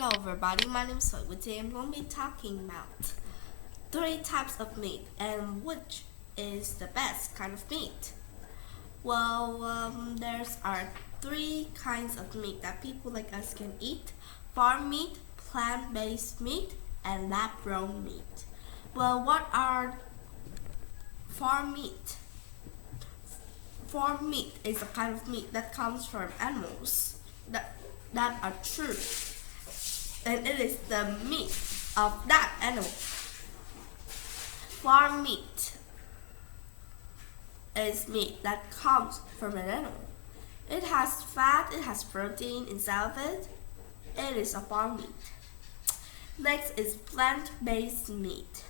Hello everybody, my name is Soy. Today I'm going to be talking about three types of meat and which is the best kind of meat. There's are three kinds of meat that people like us can eat: farm meat, plant-based meat, and lab-grown meat. What are farm meat? Farm meat is a kind of meat that comes from animals that are true, and it is the meat of that animal. Farm meat is meat that comes from an animal. It has fat, it has protein inside of it. It is a farm meat. Next is plant-based meat.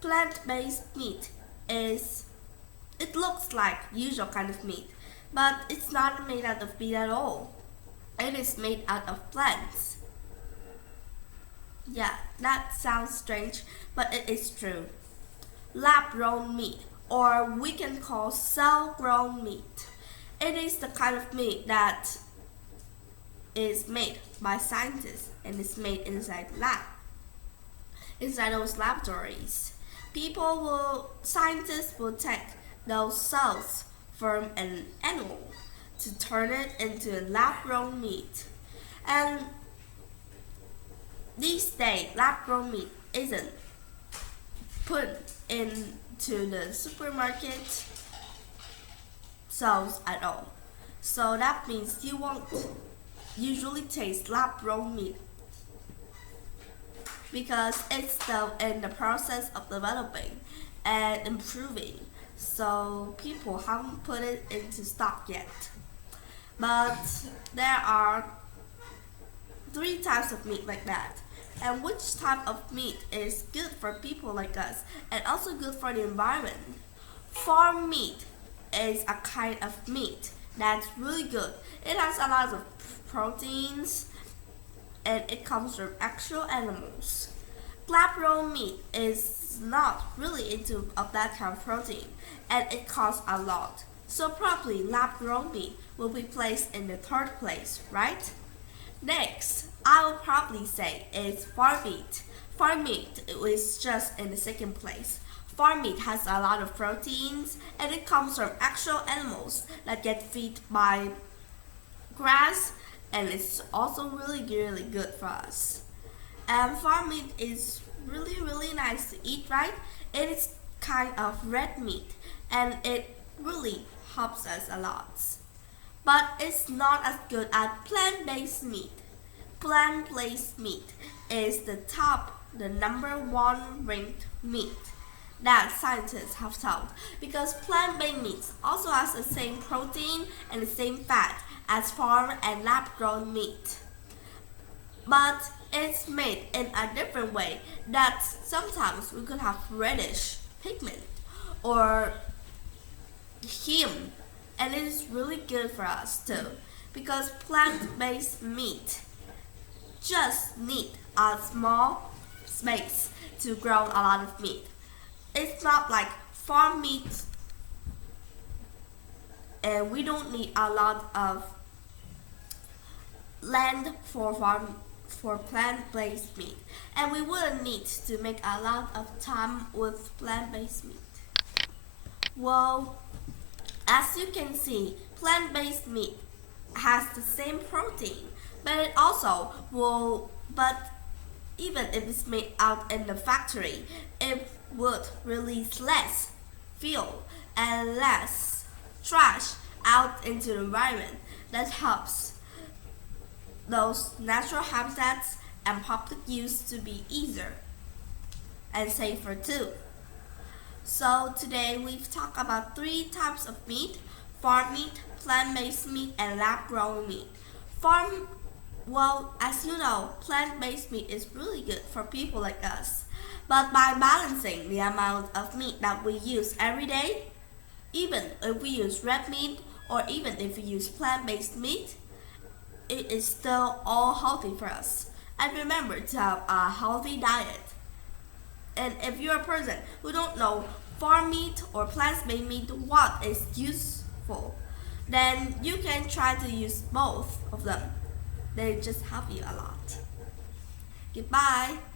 Plant-based meat it looks like usual kind of meat, but it's not made out of meat at all. It is made out of plants. Yeah, that sounds strange, but it is true. Lab-grown meat, or we can call cell-grown meat. It is the kind of meat that is made by scientists and is made inside those laboratories. Scientists will take those cells from an animal to turn it into lab-grown meat. And these days, lab-grown meat isn't put into the supermarket shelves at all. So that means you won't usually taste lab-grown meat because it's still in the process of developing and improving. So people haven't put it into stock yet. But there are three types of meat like that. And which type of meat is good for people like us and also good for the environment? Farm meat is a kind of meat that's really good. It has a lot of proteins and it comes from actual animals. Lab-grown meat is not really into of that kind of protein and it costs a lot. So probably lab-grown meat will be placed in the third place, right? Next, I would probably say is farm meat. Farm meat is just in the second place. Farm meat has a lot of proteins and it comes from actual animals that get fed by grass, and it's also really good for us. And farm meat is really nice to eat, right? It is kind of red meat and it really helps us a lot. But it's not as good as plant-based meat. Plant-based meat is the number one ranked meat that scientists have found, because plant-based meat also has the same protein and the same fat as farm and lab-grown meat. But it's made in a different way that sometimes we could have reddish pigment or heme, and it is really good for us too, because plant-based meat just need a small space to grow a lot of meat. It's not like farm meat, and we don't need a lot of land for plant-based meat, and we wouldn't need to make a lot of time with plant-based meat. Well, as you can see, plant-based meat has the same protein, but even if it's made out in the factory, it would release less fuel and less trash out into the environment. That helps those natural habitats and public use to be easier and safer too. So today we've talked about three types of meat: farm meat, plant-based meat, and lab-grown meat. As you know, plant-based meat is really good for people like us. But by balancing the amount of meat that we use every day, even if we use red meat or even if we use plant-based meat, it is still all healthy for us. And remember to have a healthy diet. And if you're a person who don't know farm meat or plant-based meat what is useful, then you can try to use both of them. They just help you a lot. Goodbye.